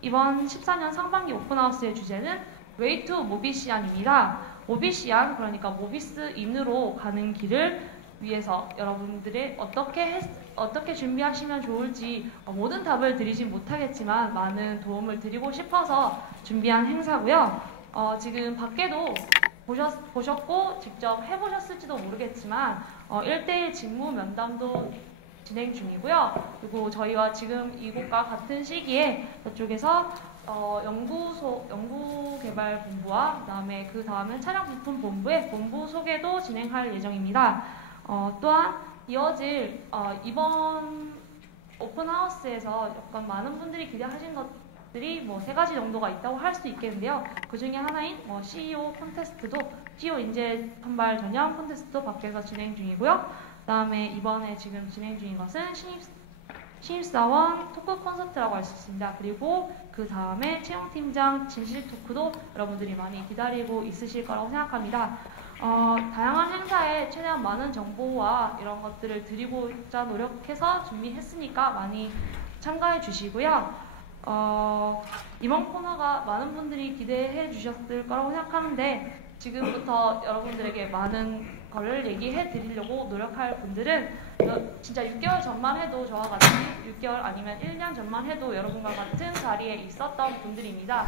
이번 14년 상반기 오픈하우스의 주제는 Way to 모비시안입니다. 모비시안, 그러니까 모비스인으로 가는 길을 위해서 여러분들이 어떻게 준비하시면 좋을지 모든 답을 드리진 못하겠지만 많은 도움을 드리고 싶어서 준비한 행사고요. 지금 밖에도 보셨고 직접 해보셨을지도 모르겠지만 1대1 직무 면담도 진행 중이고요. 그리고 저희와 지금 이곳과 같은 시기에 저쪽에서 연구개발본부와 그 다음은 차량부품본부의 본부 소개도 진행할 예정입니다. 또한 이어질 이번 오픈하우스에서 약간 많은 분들이 기대하신 것들이 세 가지 정도가 있다고 할 수 있겠는데요. 그 중에 하나인 CEO 콘테스트도, CEO 인재 선발 전형 콘테스트도 밖에서 진행 중이고요. 그 다음에 이번에 지금 진행 중인 것은 신입사원 토크 콘서트라고 할 수 있습니다. 그리고 그 다음에 채용팀장 진실 토크도 여러분들이 많이 기다리고 있으실 거라고 생각합니다. 다양한 행사에 최대한 많은 정보와 이런 것들을 드리고자 노력해서 준비했으니까 많이 참가해 주시고요. 이번 코너가 많은 분들이 기대해 주셨을 거라고 생각하는데 지금부터 여러분들에게 많은 거를 얘기해 드리려고 노력할 분들은 진짜 6개월 전만 해도 저와 같이 6개월 아니면 1년 전만 해도 여러분과 같은 자리에 있었던 분들입니다.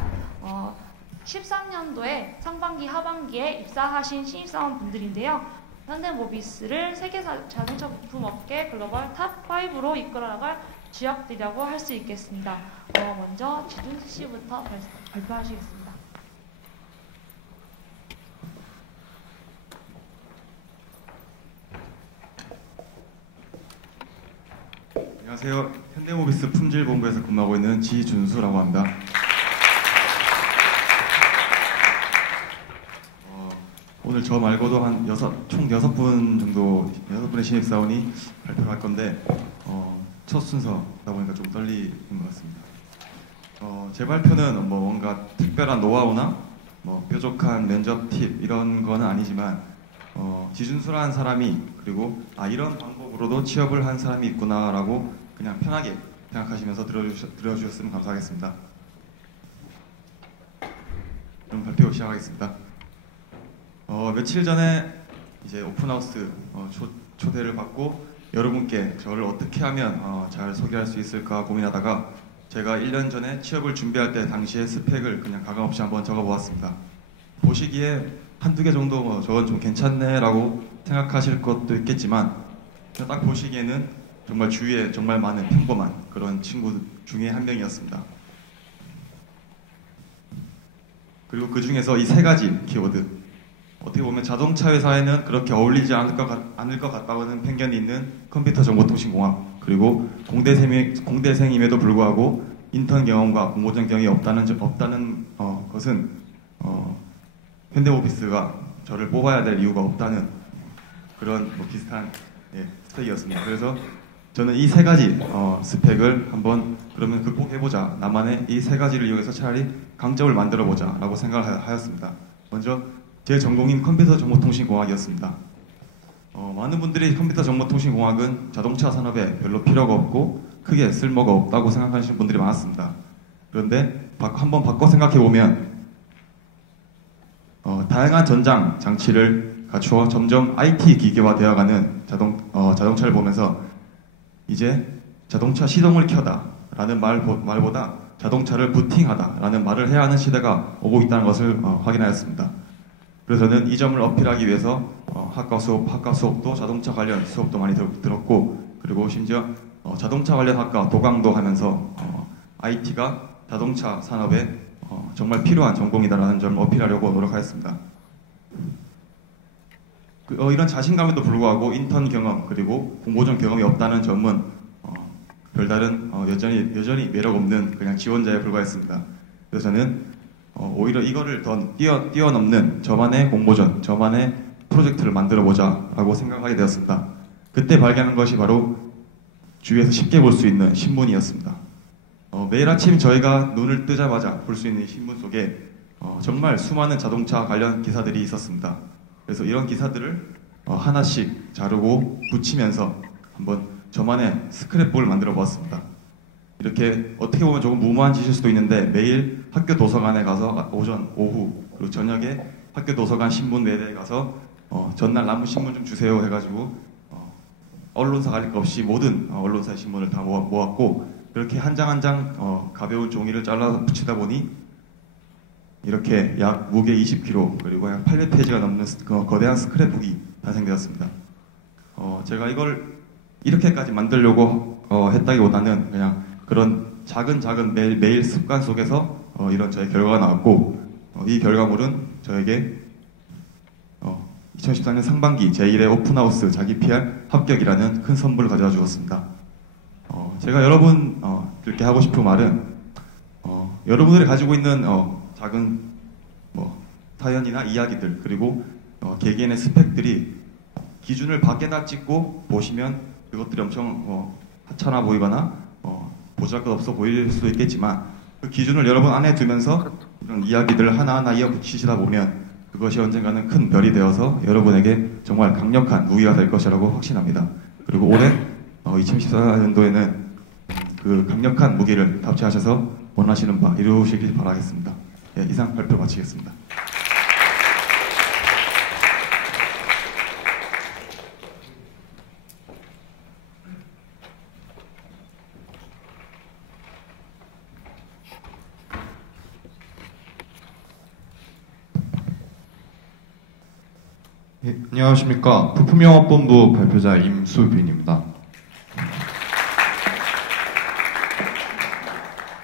13년도에 상반기 하반기에 입사하신 신입사원 분들인데요. 현대모비스를 세계 자동차 부품업계 글로벌 탑5로 이끌어나갈 주역들이라고 할 수 있겠습니다. 먼저 지준수 씨부터 발표하시겠습니다. 안녕하세요. 현대모비스 품질본부에서 근무하고 있는 지준수라고 합니다. 오늘 저 말고도 총 6분 정도, 6분의 신입사원이 발표를 할 건데 첫 순서다 보니까 좀 떨리는 것 같습니다. 제 발표는 뭔가 특별한 노하우나 뾰족한 면접 팁 이런 거는 아니지만 지준수라는 사람이 그리고 이런 방법으로도 취업을 한 사람이 있구나 라고 그냥 편하게 생각하시면서 들어주셨으면 감사하겠습니다. 그럼 발표 시작하겠습니다. 며칠 전에 이제 오픈하우스 초대를 받고 여러분께 저를 어떻게 하면 잘 소개할 수 있을까 고민하다가 제가 1년 전에 취업을 준비할 때 당시의 스펙을 그냥 가감없이 한번 적어보았습니다. 보시기에 한두 개 정도 저건 좀 괜찮네 라고 생각하실 것도 있겠지만 딱 보시기에는 정말 주위에 정말 많은 평범한 그런 친구 중에 한 명이었습니다. 그리고 그 중에서 이 3가지 키워드, 어떻게 보면 자동차 회사에는 그렇게 어울리지 않을 것 같다고는 편견이 있는 컴퓨터 정보통신공학, 그리고 공대생임에도 불구하고 인턴 경험과 공모전 경험이 없다는 것은 현대모비스가 저를 뽑아야 될 이유가 없다는 그런 비슷한 스펙이었습니다. 그래서 저는 이 3가지 스펙을 한번 그러면 극복해보자, 나만의 이 3가지를 이용해서 차라리 강점을 만들어보자 라고 생각을 하였습니다. 먼저 제 전공인 컴퓨터 정보통신공학이었습니다. 많은 분들이 컴퓨터 정보통신공학은 자동차 산업에 별로 필요가 없고 크게 쓸모가 없다고 생각하시는 분들이 많았습니다. 그런데 한번 바꿔 생각해보면 다양한 전장 장치를 갖추어 점점 IT 기계화되어가는 자동차를 보면서 이제 자동차 시동을 켜다 라는 말보다 자동차를 부팅하다 라는 말을 해야 하는 시대가 오고 있다는 것을 확인하였습니다. 그래서 저는 이 점을 어필하기 위해서 학과 수업도 자동차 관련 수업도 많이 들었고, 그리고 심지어 자동차 관련 학과 도강도 하면서 IT가 자동차 산업에 정말 필요한 전공이다라는 점을 어필하려고 노력하였습니다. 이런 자신감에도 불구하고 인턴 경험 그리고 공모전 경험이 없다는 점은 별다른 여전히 매력 없는 그냥 지원자에 불과했습니다. 그래서 저는 오히려 이거를 더 뛰어넘는 저만의 공모전, 저만의 프로젝트를 만들어보자 라고 생각하게 되었습니다. 그때 발견한 것이 바로 주위에서 쉽게 볼 수 있는 신문이었습니다. 매일 아침 저희가 눈을 뜨자마자 볼 수 있는 신문 속에 정말 수많은 자동차 관련 기사들이 있었습니다. 그래서 이런 기사들을 하나씩 자르고 붙이면서 한번 저만의 스크랩북을 만들어 보았습니다. 이렇게 어떻게 보면 조금 무모한 짓일 수도 있는데 매일 학교 도서관에 가서 오전, 오후, 그리고 저녁에 학교 도서관 신문 매대에 가서 전날 남은 신문 좀 주세요 해가지고 언론사 갈 것 없이 모든 언론사의 신문을 다 모았고 그렇게 한 장 한 장 가벼운 종이를 잘라 붙이다 보니 이렇게 약 무게 20kg 그리고 약 800페이지가 넘는 거대한 스크랩북이 탄생되었습니다. 제가 이걸 이렇게까지 만들려고 했다기보다는 그냥 그런 작은 매일 습관 속에서 이런 저의 결과가 나왔고 이 결과물은 저에게 2014년 상반기 제1회 오픈하우스 자기 PR 합격이라는 큰 선물을 가져다 주었습니다. 제가 여러분들께 하고 싶은 말은 여러분들이 가지고 있는 작은 사연이나 이야기들 그리고 개개인의 스펙들이 기준을 밖에다 찍고 보시면 그것들이 엄청 하찮아 보이거나 보잘것없어 보일 수도 있겠지만 그 기준을 여러분 안에 두면서 이런 이야기들을 하나하나 이어붙이시다 보면 그것이 언젠가는 큰 별이 되어서 여러분에게 정말 강력한 무기가 될 것이라고 확신합니다. 그리고 올해 2014년도에는 그 강력한 무기를 탑재하셔서 원하시는 바 이루시길 바라겠습니다. 예, 이상 발표 마치겠습니다. 예, 안녕하십니까. 부품영업본부 발표자 임수빈입니다.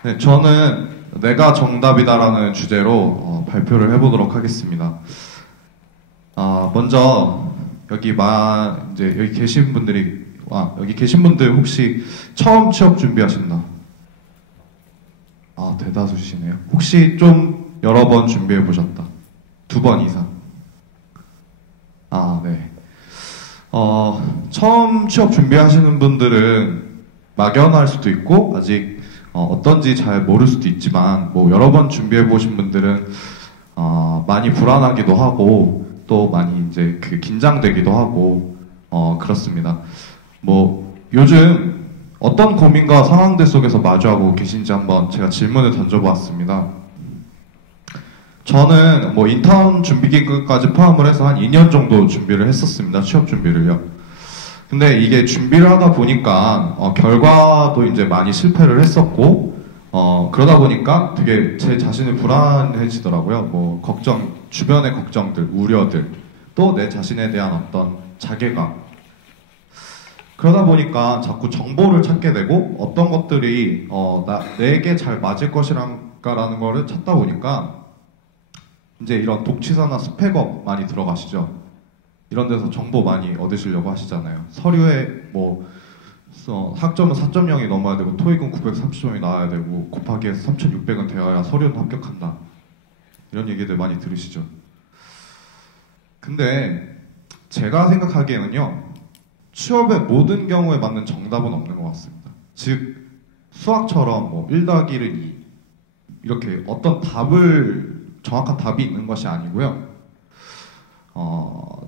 네, 저는 내가 정답이다라는 주제로 발표를 해보도록 하겠습니다. 먼저 여기 계신 분들 혹시 처음 취업 준비하셨나? 대다수시네요. 혹시 좀 여러 번 준비해 보셨다? 2번 이상. 네. 처음 취업 준비하시는 분들은 막연할 수도 있고, 아직, 어떤지 잘 모를 수도 있지만, 여러 번 준비해보신 분들은, 많이 불안하기도 하고, 또 많이 이제 긴장되기도 하고, 그렇습니다. 요즘 어떤 고민과 상황들 속에서 마주하고 계신지 한번 제가 질문을 던져보았습니다. 저는 인턴 준비 기간까지 포함을 해서 한 2년 정도 준비를 했었습니다. 취업 준비를요. 근데 이게 준비를 하다 보니까 결과도 이제 많이 실패를 했었고 그러다 보니까 되게 제 자신이 불안해지더라고요. 주변의 걱정들, 우려들, 또 내 자신에 대한 어떤 자괴감. 그러다 보니까 자꾸 정보를 찾게 되고 어떤 것들이 내게 잘 맞을 것이란가라는 거를 찾다 보니까 이제 이런 독취사나 스펙업 많이 들어가시죠. 이런 데서 정보 많이 얻으시려고 하시잖아요. 서류에 학점은 4.0이 넘어야 되고 토익은 930점이 나와야 되고 곱하기해서 3,600은 되어야 서류는 합격한다. 이런 얘기들 많이 들으시죠. 근데 제가 생각하기에는요. 취업의 모든 경우에 맞는 정답은 없는 것 같습니다. 즉 수학처럼 1 더하기는 2 이렇게 어떤 정확한 답이 있는 것이 아니고요.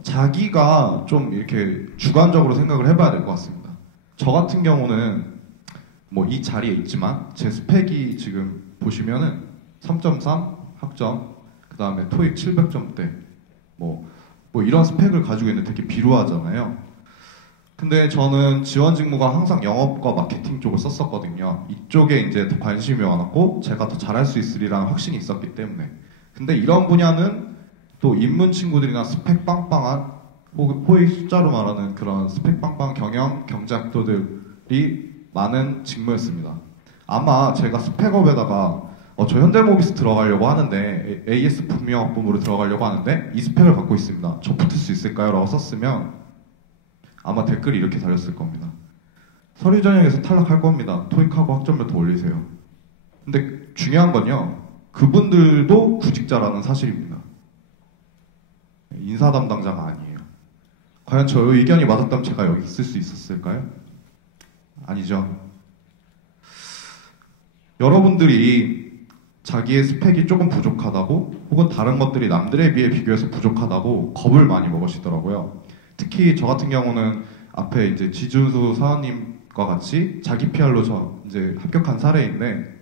자기가 좀 이렇게 주관적으로 생각을 해봐야 될 것 같습니다. 저 같은 경우는 이 자리에 있지만 제 스펙이 지금 보시면은 3.3 학점, 그 다음에 토익 700점대, 이런 스펙을 가지고 있는데 되게 비루하잖아요. 근데 저는 지원 직무가 항상 영업과 마케팅 쪽을 썼었거든요. 이쪽에 이제 더 관심이 많았고 제가 더 잘할 수 있으리라는 확신이 있었기 때문에. 근데 이런 분야는 또 입문 친구들이나 스펙 빵빵한 혹은 포익 숫자로 말하는 그런 스펙 빵빵 경영학도들이 많은 직무였습니다. 아마 제가 스펙업에다가 저 현대모비스 들어가려고 하는데 AS 부품영업본부로 들어가려고 하는데 이 스펙을 갖고 있습니다. 저 붙을 수 있을까요? 라고 썼으면 아마 댓글이 이렇게 달렸을 겁니다. 서류 전형에서 탈락할 겁니다. 토익하고 학점을 더 올리세요. 근데 중요한 건요. 그분들도 구직자라는 사실입니다. 인사 담당자가 아니에요. 과연 저 의견이 맞았다면 제가 여기 있을 수 있었을까요? 아니죠. 여러분들이 자기의 스펙이 조금 부족하다고 혹은 다른 것들이 남들에 비해 비교해서 부족하다고 겁을 많이 먹으시더라고요. 특히 저 같은 경우는 앞에 이제 지준수 사원님과 같이 자기 PR로 저 이제 합격한 사례인데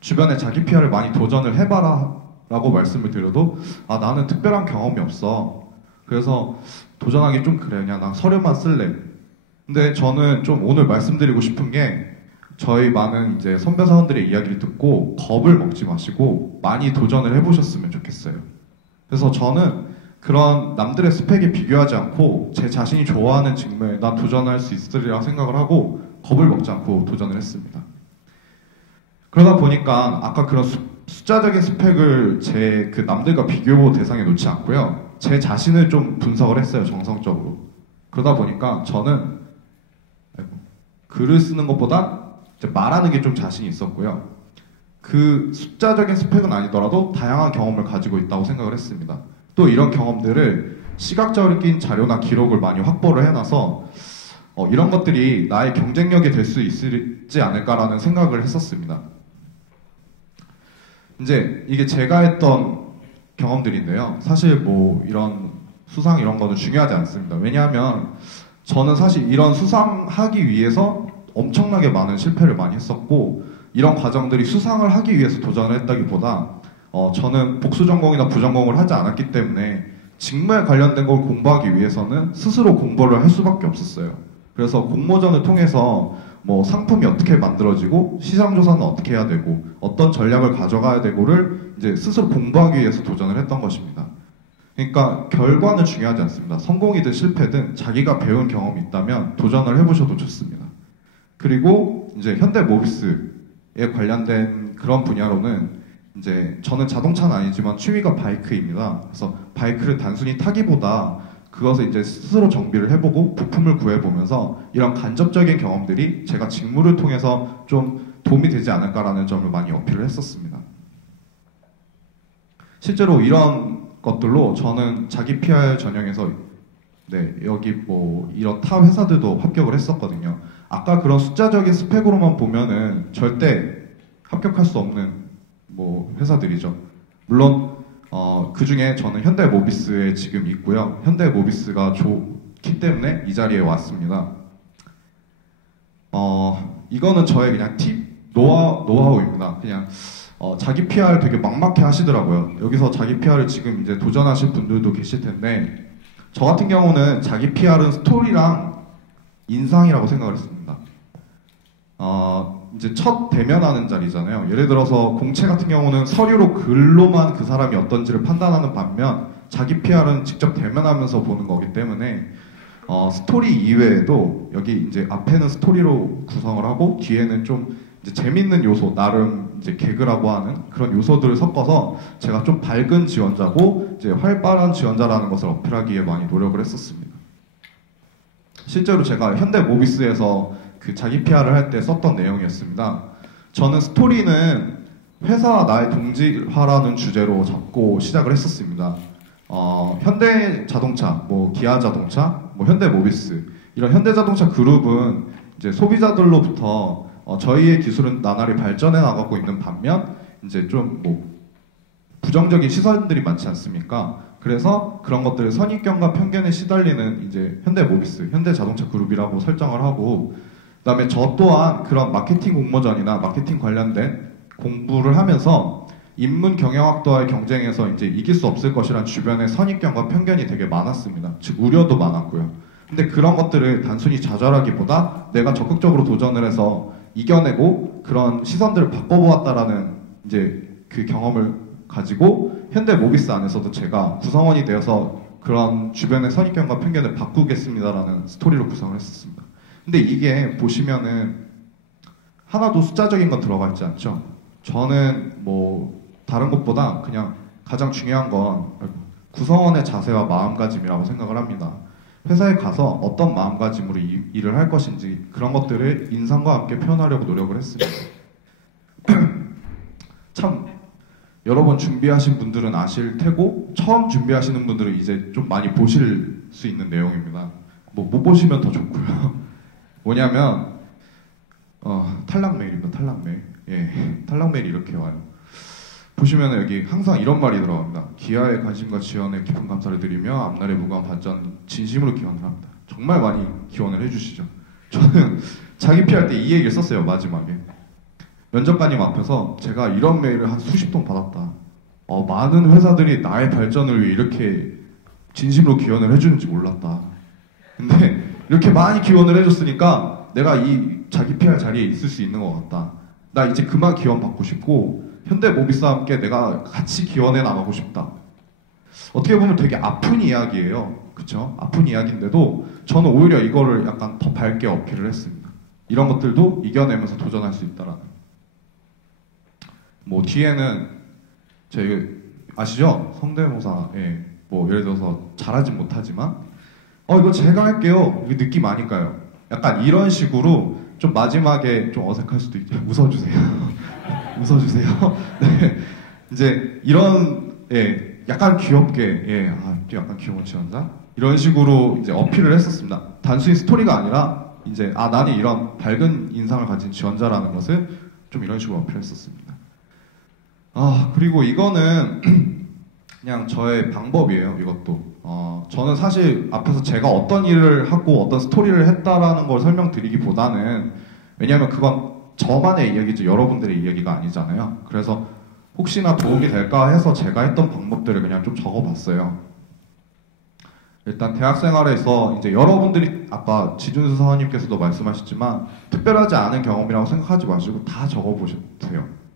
주변에 자기 PR을 많이 도전을 해봐라 라고 말씀을 드려도 나는 특별한 경험이 없어. 그래서 도전하기 좀 그래. 그냥 난 서류만 쓸래. 근데 저는 좀 오늘 말씀드리고 싶은 게 저희 많은 이제 선배 사원들의 이야기를 듣고 겁을 먹지 마시고 많이 도전을 해보셨으면 좋겠어요. 그래서 저는 그런 남들의 스펙에 비교하지 않고 제 자신이 좋아하는 직무에 난 도전할 수 있으리라 생각을 하고 겁을 먹지 않고 도전을 했습니다. 그러다 보니까 아까 그런 숫자적인 스펙을 제 그 남들과 비교 대상에 놓지 않고요. 제 자신을 좀 분석을 했어요. 정성적으로. 그러다 보니까 저는 글을 쓰는 것보다 말하는 게 좀 자신이 있었고요. 그 숫자적인 스펙은 아니더라도 다양한 경험을 가지고 있다고 생각을 했습니다. 또 이런 경험들을 시각적인 자료나 기록을 많이 확보를 해놔서 이런 것들이 나의 경쟁력이 될 수 있지 않을까라는 생각을 했었습니다. 이제 이게 제가 했던 경험들인데요. 사실 뭐 이런 수상 이런 거는 중요하지 않습니다. 왜냐하면 저는 사실 이런 수상하기 위해서 엄청나게 많은 실패를 많이 했었고 이런 과정들이 수상을 하기 위해서 도전을 했다기보다 저는 복수 전공이나 부전공을 하지 않았기 때문에 직무에 관련된 걸 공부하기 위해서는 스스로 공부를 할 수밖에 없었어요. 그래서 공모전을 통해서 뭐 상품이 어떻게 만들어지고 시장 조사는 어떻게 해야 되고 어떤 전략을 가져가야 되고를 이제 스스로 공부하기 위해서 도전을 했던 것입니다. 그러니까 결과는 중요하지 않습니다. 성공이든 실패든 자기가 배운 경험이 있다면 도전을 해보셔도 좋습니다. 그리고 이제 현대모비스에 관련된 그런 분야로는 이제 저는 자동차는 아니지만 취미가 바이크입니다. 그래서 바이크를 단순히 타기보다 그것을 이제 스스로 정비를 해보고 부품을 구해보면서 이런 간접적인 경험들이 제가 직무를 통해서 좀 도움이 되지 않을까라는 점을 많이 어필을 했었습니다. 실제로 이런 것들로 저는 자기 PR 전형에서 여기 뭐 이런 타 회사들도 합격을 했었거든요. 아까 그런 숫자적인 스펙으로만 보면은 절대 합격할 수 없는 뭐 회사들이죠. 물론 그 중에 저는 현대모비스에 지금 있고요. 현대모비스가 좋기 때문에 이 자리에 왔습니다. 이거는 저의 그냥 팁, 노하우입니다. 그냥 자기 PR 되게 막막해 하시더라고요. 여기서 자기 PR을 지금 이제 도전하실 분들도 계실 텐데 저 같은 경우는 자기 PR은 스토리랑 인상이라고 생각을 했습니다. 이제 첫 대면하는 자리잖아요. 예를 들어서 공채 같은 경우는 서류로 글로만 그 사람이 어떤지를 판단하는 반면 자기 PR은 직접 대면하면서 보는 거기 때문에 스토리 이외에도 여기 이제 앞에는 스토리로 구성을 하고 뒤에는 좀 이제 재밌는 요소, 나름 이제 개그라고 하는 그런 요소들을 섞어서 제가 좀 밝은 지원자고 이제 활발한 지원자라는 것을 어필하기 위해 많이 노력을 했었습니다. 실제로 제가 현대모비스에서 그 자기 PR을 할 때 썼던 내용이었습니다. 저는 스토리는 회사 나의 동질화라는 주제로 잡고 시작을 했었습니다. 현대자동차, 뭐 기아자동차, 뭐 현대모비스 이런 현대자동차 그룹은 이제 소비자들로부터 저희의 기술은 나날이 발전해 나가고 있는 반면 이제 좀 뭐 부정적인 시선들이 많지 않습니까? 그래서 그런 것들을 선입견과 편견에 시달리는 이제 현대모비스, 현대자동차 그룹이라고 설정을 하고 그다음에 저 또한 그런 마케팅 공모전이나 마케팅 관련된 공부를 하면서 인문 경영학도와의 경쟁에서 이제 이길 수 없을 것이란 주변의 선입견과 편견이 되게 많았습니다. 즉 우려도 많았고요. 근데 그런 것들을 단순히 좌절하기보다 내가 적극적으로 도전을 해서 이겨내고 그런 시선들을 바꿔보았다라는 이제 그 경험을 가지고 현대모비스 안에서도 제가 구성원이 되어서 그런 주변의 선입견과 편견을 바꾸겠습니다라는 스토리로 구성을 했었습니다. 근데 이게 보시면은 하나도 숫자적인 건 들어가 있지 않죠. 저는 뭐 다른 것보다 그냥 가장 중요한 건 구성원의 자세와 마음가짐이라고 생각을 합니다. 회사에 가서 어떤 마음가짐으로 일을 할 것인지 그런 것들을 인상과 함께 표현하려고 노력을 했습니다. 참 여러 번 준비하신 분들은 아실 테고 처음 준비하시는 분들은 이제 좀 많이 보실 수 있는 내용입니다. 뭐 못 보시면 더 좋고요. 뭐냐면 탈락 메일입니다. 탈락 메일. 예, 탈락 메일이 이렇게 와요. 보시면 여기 항상 이런 말이 들어갑니다. 기아의 관심과 지원에 깊은 감사를 드리며 앞날의 무궁한 발전 진심으로 기원을 합니다. 정말 많이 기원을 해주시죠. 저는 자기 PR 때 이 얘기를 썼어요. 마지막에 면접관님 앞에서 제가 이런 메일을 한 수십 통 받았다. 많은 회사들이 나의 발전을 위해 이렇게 진심으로 기원을 해주는지 몰랐다. 근데 이렇게 많이 기원을 해줬으니까 내가 이 자기 PR 자리에 있을 수 있는 것 같다. 나 이제 그만 기원 받고 싶고 현대모비스와 함께 내가 같이 기원해 나가고 싶다. 어떻게 보면 되게 아픈 이야기예요. 그쵸? 아픈 이야기인데도 저는 오히려 이거를 약간 더 밝게 어필을 했습니다. 이런 것들도 이겨내면서 도전할 수 있다라는. 뭐 뒤에는 저희 아시죠? 성대모사에 뭐 예를 들어서 잘하진 못하지만 이거 제가 할게요. 이게 느낌 아닐까요? 약간 이런 식으로 좀 마지막에 좀 어색할 수도 있죠. 웃어주세요. 웃어주세요. 네. 이제 이런, 예, 약간 귀엽게, 예, 약간 귀여운 지원자? 이런 식으로 이제 어필을 했었습니다. 단순히 스토리가 아니라, 이제, 나는 이런 밝은 인상을 가진 지원자라는 것을 좀 이런 식으로 어필했었습니다. 그리고 이거는 그냥 저의 방법이에요, 이것도. 저는 사실 앞에서 제가 어떤 일을 하고 어떤 스토리를 했다라는 걸 설명드리기보다는, 왜냐면 그건 저만의 이야기죠. 여러분들의 이야기가 아니잖아요. 그래서 혹시나 도움이 될까 해서 제가 했던 방법들을 그냥 좀 적어봤어요. 일단 대학생활에서 이제 여러분들이 아까 지준수 사원님께서도 말씀하셨지만 특별하지 않은 경험이라고 생각하지 마시고 다 적어보세요.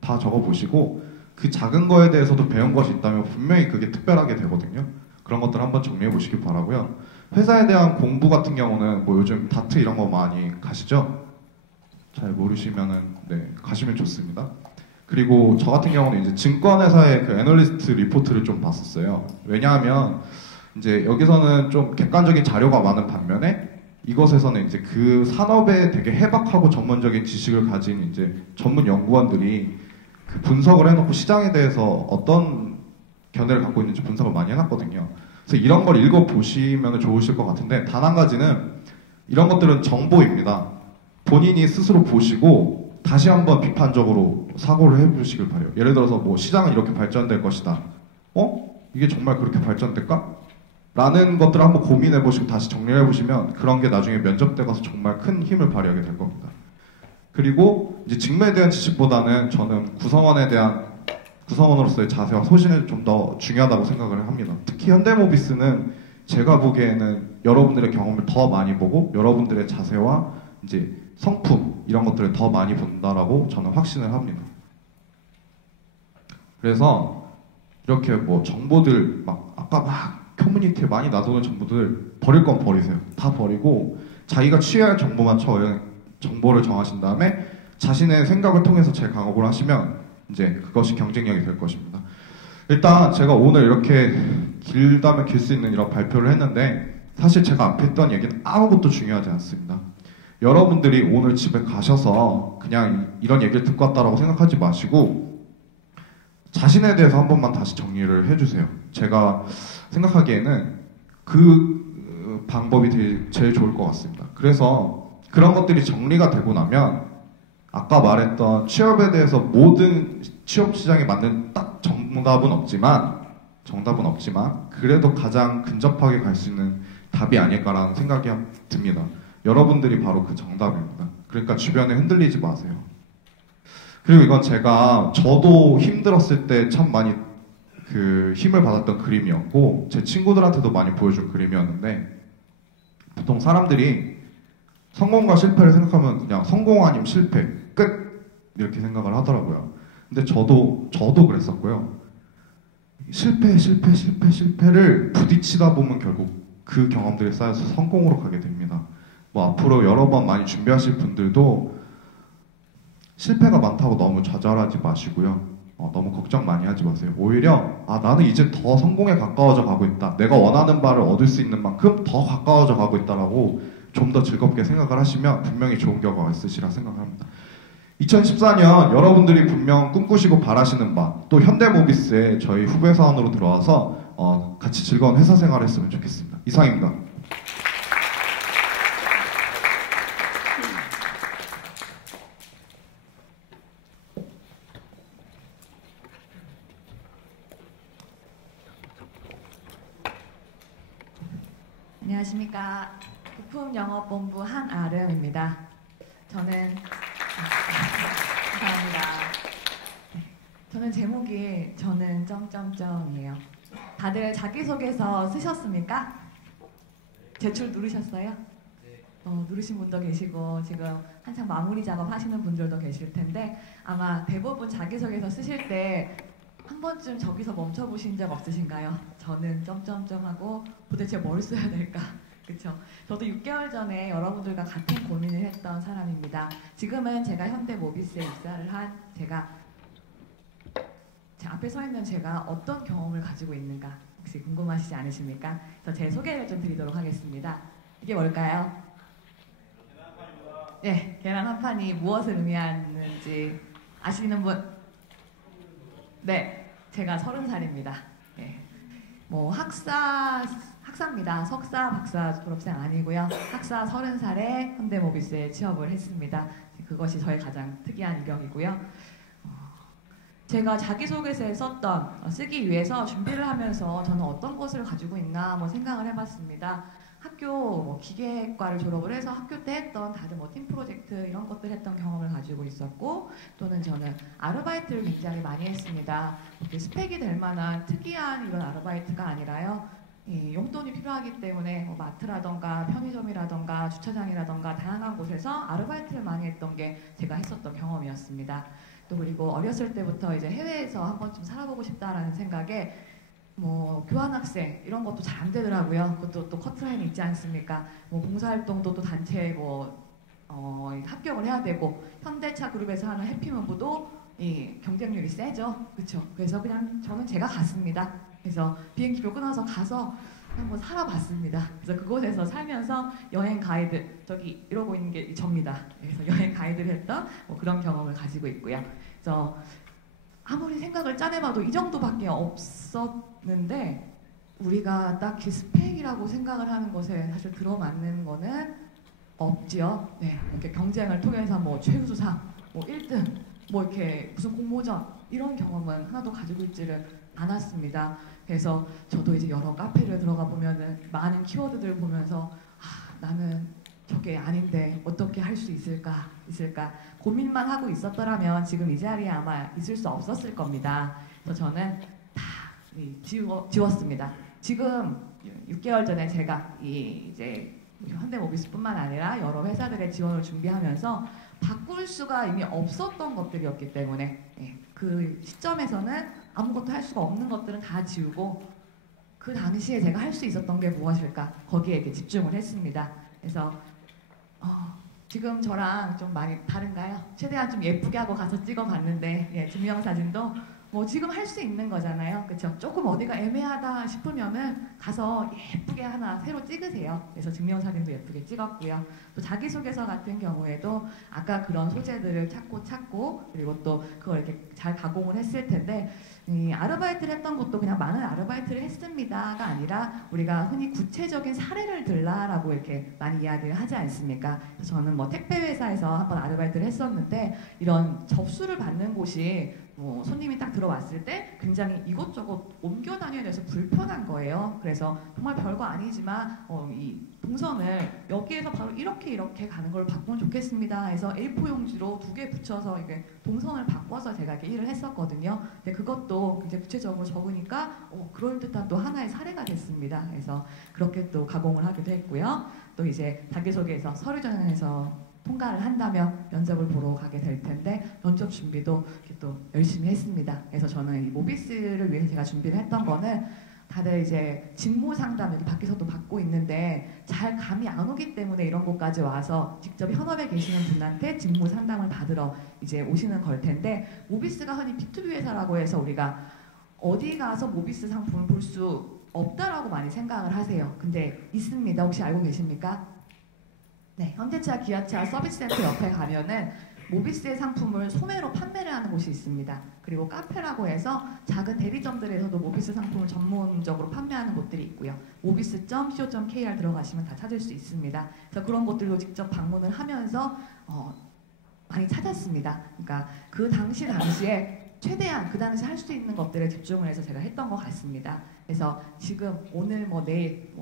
다 적어보시고 그 작은 거에 대해서도 배운 것이 있다면 분명히 그게 특별하게 되거든요. 그런 것들 한번 정리해 보시길 바라고요. 회사에 대한 공부 같은 경우는 뭐 요즘 다트 이런 거 많이 가시죠? 잘 모르시면은 네, 가시면 좋습니다. 그리고 저 같은 경우는 이제 증권회사의 그 애널리스트 리포트를 좀 봤었어요. 왜냐하면 이제 여기서는 좀 객관적인 자료가 많은 반면에 이것에서는 이제 그 산업에 되게 해박하고 전문적인 지식을 가진 이제 전문 연구원들이 그 분석을 해놓고 시장에 대해서 어떤 견해를 갖고 있는지 분석을 많이 해놨거든요. 그래서 이런 걸 읽어보시면 좋으실 것 같은데 단 한 가지는 이런 것들은 정보입니다. 본인이 스스로 보시고 다시 한번 비판적으로 사고를 해보시길 바래요. 예를 들어서 뭐 시장은 이렇게 발전될 것이다. 이게 정말 그렇게 발전될까? 라는 것들을 한번 고민해보시고 다시 정리를 해보시면 그런 게 나중에 면접 때 가서 정말 큰 힘을 발휘하게 될 겁니다. 그리고 이제 직무에 대한 지식보다는 저는 구성원으로서의 자세와 소신이 좀 더 중요하다고 생각을 합니다. 특히 현대모비스는 제가 보기에는 여러분들의 경험을 더 많이 보고 여러분들의 자세와 이제 성품 이런 것들을 더 많이 본다라고 저는 확신을 합니다. 그래서 이렇게 뭐 정보들 아까 커뮤니티에 많이 놔두는 정보들 버릴 건 버리세요. 다 버리고 자기가 취해야 할 정보만 정보를 정하신 다음에 자신의 생각을 통해서 제 강업을 하시면 이제 그것이 경쟁력이 될 것입니다. 일단 제가 오늘 이렇게 길다면 길 수 있는 이런 발표를 했는데 사실 제가 앞에 했던 얘기는 아무것도 중요하지 않습니다. 여러분들이 오늘 집에 가셔서 그냥 이런 얘기를 듣고 왔다라고 생각하지 마시고 자신에 대해서 한 번만 다시 정리를 해주세요. 제가 생각하기에는 그 방법이 제일 좋을 것 같습니다. 그래서 그런 것들이 정리가 되고 나면 아까 말했던 취업에 대해서 모든 취업 시장에 맞는 딱 정답은 없지만 그래도 가장 근접하게 갈 수 있는 답이 아닐까라는 생각이 듭니다. 여러분들이 바로 그 정답입니다. 그러니까 주변에 흔들리지 마세요. 그리고 이건 저도 힘들었을 때 참 많이 그 힘을 받았던 그림이었고 제 친구들한테도 많이 보여준 그림이었는데 보통 사람들이 성공과 실패를 생각하면 그냥 성공 아니면 실패 끝 이렇게 생각을 하더라고요. 근데 저도 그랬었고요. 실패를 부딪히다 보면 결국 그 경험들이 쌓여서 성공으로 가게 됩니다. 뭐 앞으로 여러 번 많이 준비하실 분들도 실패가 많다고 너무 좌절하지 마시고요. 너무 걱정 많이 하지 마세요. 오히려 나는 이제 더 성공에 가까워져 가고 있다. 내가 원하는 바를 얻을 수 있는 만큼 더 가까워져 가고 있다라고 좀 더 즐겁게 생각을 하시면 분명히 좋은 결과가 있으시라 생각합니다. 2014년 여러분들이 분명 꿈꾸시고 바라시는 바, 또 현대모비스에 저희 후배 사원으로 들어와서 같이 즐거운 회사 생활을 했으면 좋겠습니다. 이상입니다. 안녕하십니까. 부품영업본부 한아름입니다. 감사합니다. 저는 제목이 저는 점점점이에요. 다들 자기소개서 쓰셨습니까? 제출 누르셨어요? 누르신 분도 계시고 지금 한창 마무리 작업 하시는 분들도 계실 텐데 아마 대부분 자기소개서 쓰실 때 한 번쯤 저기서 멈춰보신 적 없으신가요? 저는 점점점하고 도대체 뭘 써야 될까? 그쵸? 저도 6개월 전에 여러분들과 같은 고민을 했던 사람입니다. 지금은 제가 현대모비스에 입사를 한 제 앞에 서 있는 제가 어떤 경험을 가지고 있는가 혹시 궁금하시지 않으십니까? 그래서 제 소개를 좀 드리도록 하겠습니다. 이게 뭘까요? 네, 계란 한 판이 무엇을 의미하는지 아시는 분? 네, 제가 30살입니다. 네. 뭐 학사입니다. 석사, 박사 졸업생 아니고요. 학사 30살에 현대모비스에 취업을 했습니다. 그것이 저의 가장 특이한 이력이고요. 제가 자기소개서에 쓰기 위해서 준비를 하면서 저는 어떤 것을 가지고 있나 한번 생각을 해봤습니다. 학교 기계과를 졸업을 해서 학교 때 했던 다른 팀 프로젝트 이런 것들 했던 경험을 가지고 있었고 또는 저는 아르바이트를 굉장히 많이 했습니다. 스펙이 될 만한 특이한 이런 아르바이트가 아니라요. 용돈이 필요하기 때문에 마트라던가 편의점이라던가 주차장이라던가 다양한 곳에서 아르바이트를 많이 했던 게 제가 했었던 경험이었습니다. 또 그리고 어렸을 때부터 이제 해외에서 한 번쯤 살아보고 싶다라는 생각에 교환학생 이런 것도 잘 안 되더라고요. 그것도 또 커트라인이 있지 않습니까? 봉사활동도 또 단체 합격을 해야 되고 현대차 그룹에서 하는 해피문부도 경쟁률이 세죠. 그렇죠? 그래서 그냥 저는 제가 갔습니다. 그래서 비행기표 끊어서 가서 한번 살아봤습니다. 그래서 그곳에서 살면서 여행 가이드 이러고 있는 게 접니다. 그래서 여행 가이드를 했던 그런 경험을 가지고 있고요. 그래서 아무리 생각을 짜내봐도 이 정도밖에 없었는데 우리가 딱히 스펙이라고 생각을 하는 것에 사실 들어맞는 거는 없지요. 네, 이렇게 경쟁을 통해서 최우수상, 1등, 이렇게 무슨 공모전 이런 경험은 하나도 가지고 있지를 않았습니다. 그래서 저도 이제 여러 카페를 들어가 보면은 많은 키워드들 보면서 나는 저게 아닌데 어떻게 할 수 있을까 고민만 하고 있었더라면 지금 이 자리에 아마 있을 수 없었을 겁니다. 그래서 저는 다 지웠습니다. 지금 6개월 전에 제가 이제 현대모비스뿐만 아니라 여러 회사들의 지원을 준비하면서 바꿀 수가 이미 없었던 것들이었기 때문에 그 시점에서는 아무것도 할 수가 없는 것들은 다 지우고 그 당시에 제가 할 수 있었던 게 무엇일까 거기에 이렇게 집중을 했습니다. 그래서 지금 저랑 좀 많이 다른가요? 최대한 좀 예쁘게 하고 가서 찍어봤는데 증명사진도 지금 할 수 있는 거잖아요. 그렇죠? 조금 어디가 애매하다 싶으면은 가서 예쁘게 하나 새로 찍으세요. 그래서 증명사진도 예쁘게 찍었고요. 또 자기소개서 같은 경우에도 아까 그런 소재들을 찾고 그리고 또 그걸 이렇게 잘 가공을 했을 텐데 아르바이트를 했던 것도 그냥 많은 아르바이트를 했습니다가 아니라 우리가 흔히 구체적인 사례를 들라라고 이렇게 많이 이야기를 하지 않습니까? 그래서 저는 택배 회사에서 한번 아르바이트를 했었는데 이런 접수를 받는 곳이 손님이 딱 들어왔을 때 굉장히 이곳저곳 옮겨 다녀야 돼서 불편한 거예요. 그래서 정말 별거 아니지만 이 동선을 여기에서 바로 이렇게 가는 걸 바꾸면 좋겠습니다 해서 A4 용지로 2개 붙여서 이게 동선을 바꿔서 제가 이렇게 일을 했었거든요. 근데 그것도 굉장히 구체적으로 적으니까 그럴듯한 또 하나의 사례가 됐습니다. 그래서 그렇게 또 가공을 하기도 했고요. 또 이제 자기소개서 서류전형에서 통과를 한다면 면접을 보러 가게 될 텐데 면접 준비도 이렇게 또 열심히 했습니다. 그래서 저는 이 모비스를 위해서 제가 준비를 했던 거는 다들 이제 직무 상담 여기 밖에서도 받고 있는데 잘 감이 안 오기 때문에 이런 곳까지 와서 직접 현업에 계시는 분한테 직무 상담을 받으러 이제 오시는 걸 텐데 모비스가 흔히 B2B 회사라고 해서 우리가 어디 가서 모비스 상품을 볼 수 없다라고 많이 생각을 하세요. 근데 있습니다. 혹시 알고 계십니까? 네, 현대차, 기아차 서비스센터 옆에 가면은 모비스의 상품을 소매로 판매를 하는 곳이 있습니다. 그리고 카페라고 해서 작은 대리점들에서도 모비스 상품을 전문적으로 판매하는 곳들이 있고요. mobi스.co.kr 들어가시면 다 찾을 수 있습니다. 그래서 그런 곳들도 직접 방문을 하면서 많이 찾았습니다. 그러니까 그 당시에 최대한 그 당시 할 수 있는 것들에 집중을 해서 제가 했던 것 같습니다. 그래서 지금 오늘 내일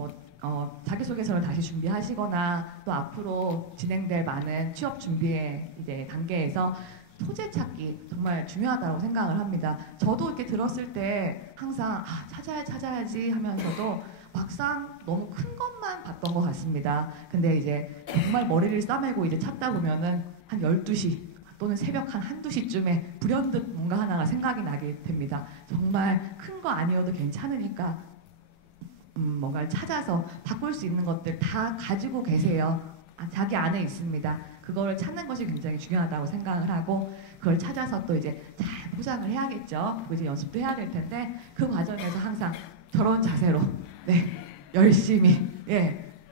자기소개서를 다시 준비하시거나 또 앞으로 진행될 많은 취업 준비의 이제 단계에서 소재 찾기 정말 중요하다고 생각을 합니다. 저도 이렇게 들었을 때 항상 찾아야지 하면서도 막상 너무 큰 것만 봤던 것 같습니다. 근데 이제 정말 머리를 싸매고 이제 찾다 보면은 한 12시 또는 새벽 한 1~2시쯤에 불현듯 뭔가 하나가 생각이 나게 됩니다. 정말 큰 거 아니어도 괜찮으니까 뭔가를 찾아서 바꿀 수 있는 것들 다 가지고 계세요. 자기 안에 있습니다. 그거를 찾는 것이 굉장히 중요하다고 생각을 하고 그걸 찾아서 또 이제 잘 포장을 해야겠죠. 그리고 이제 연습도 해야 될 텐데 그 과정에서 항상 저런 자세로 열심히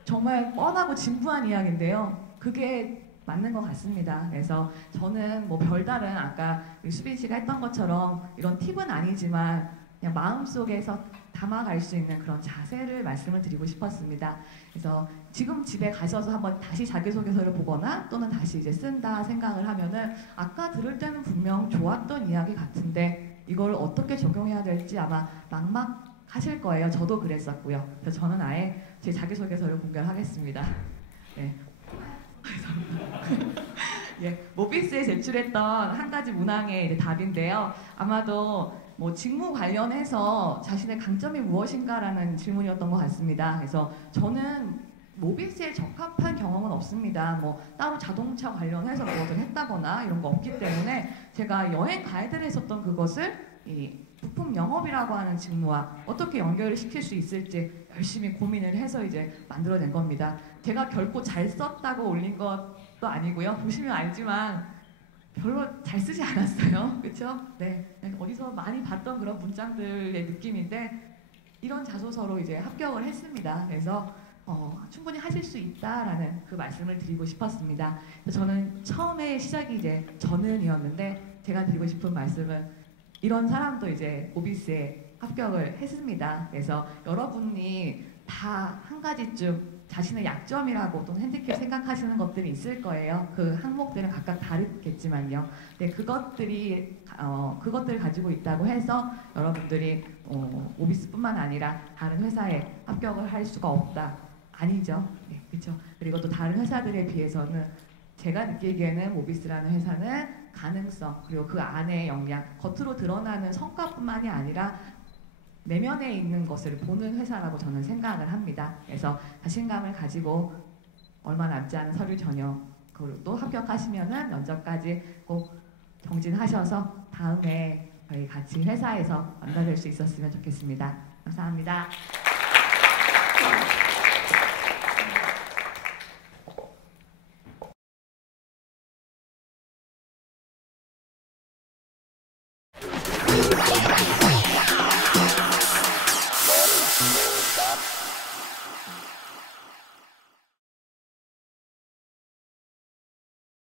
정말 뻔하고 진부한 이야기인데요. 그게 맞는 것 같습니다. 그래서 저는 별다른 아까 수빈 씨가 했던 것처럼 이런 팁은 아니지만 그냥 마음속에서 담아갈 수 있는 그런 자세를 말씀을 드리고 싶었습니다. 그래서 지금 집에 가셔서 한번 다시 자기소개서를 보거나 또는 다시 이제 쓴다 생각을 하면은 아까 들을 때는 분명 좋았던 이야기 같은데 이걸 어떻게 적용해야 될지 아마 막막하실 거예요. 저도 그랬었고요. 그래서 저는 아예 제 자기소개서를 공개하겠습니다. 모비스에 제출했던 한 가지 문항의 이제 답인데요. 아마도 직무 관련해서 자신의 강점이 무엇인가라는 질문이었던 것 같습니다. 그래서 저는 모비스에 적합한 경험은 없습니다. 따로 자동차 관련해서 무엇을 했다거나 이런 거 없기 때문에 제가 여행 가이드를 했었던 그것을 이 부품 영업이라고 하는 직무와 어떻게 연결을 시킬 수 있을지 열심히 고민을 해서 이제 만들어낸 겁니다. 제가 결코 잘 썼다고 올린 것도 아니고요. 보시면 알지만 별로 잘 쓰지 않았어요. 그렇죠? 어디서 많이 봤던 그런 문장들의 느낌인데 이런 자소서로 이제 합격을 했습니다. 그래서 충분히 하실 수 있다라는 그 말씀을 드리고 싶었습니다. 저는 처음에 시작이 이제 저는이었는데 제가 드리고 싶은 말씀은 이런 사람도 이제 모비스에 합격을 했습니다. 그래서 여러분이 다 한 가지쯤 자신의 약점이라고 또는 핸디캡 생각하시는 것들이 있을 거예요. 그 항목들은 각각 다르겠지만요. 그것들을 가지고 있다고 해서 여러분들이 모비스뿐만 아니라 다른 회사에 합격을 할 수가 없다. 아니죠. 그렇죠. 그리고 또 다른 회사들에 비해서는 제가 느끼기에는 모비스라는 회사는 가능성 그리고 그 안의 역량, 겉으로 드러나는 성과뿐만이 아니라 내면에 있는 것을 보는 회사라고 저는 생각을 합니다. 그래서 자신감을 가지고 얼마 남지 않은 서류 전형으로 또 합격하시면은 면접까지 꼭 정진하셔서 다음에 저희 같이 회사에서 만나뵐 수 있었으면 좋겠습니다. 감사합니다.